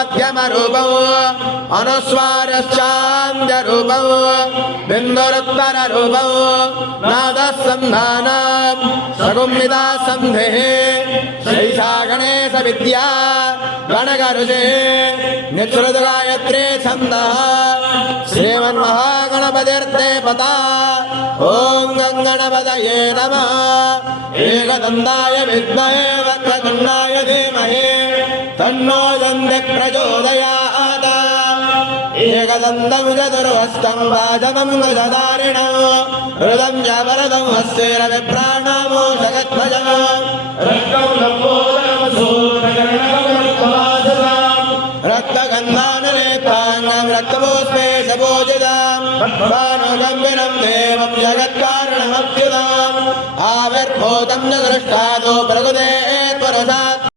मध्यमरूपौ अनुस्वारश्चान्द्यरूपौ बिन्दुरुत्तररूपौ नादसन्धानं सगुम्मिदा सन्धेः शैषा गणेशविद्या गणगरुषे निःसृतगायत्री छन्दः श्रीमन्महागणपतिर्ते पता ॐ गङ्गणपतये नमः एकदन्ताय विद्महे वक्रतुण्डाय धीमहि तन्नो दन्तिः प्रचोदयात् एकदन्तं चतुर्हस्तं वाजनं गजधारिणं हृदं च वरदं हस्तेरविप्राणामो जगद्भजं रक्तं लम्बोदरं सूर्यगणकमर्पवासदां रक्तगन्धानुलेपाङ्गं रक्तपुष्पे सपूजितां भानुगम्भीरं देवं जगत्कारणमच्युताम् आविर्भूतं च दृष्टादो प्रकृतेः पुरुषात्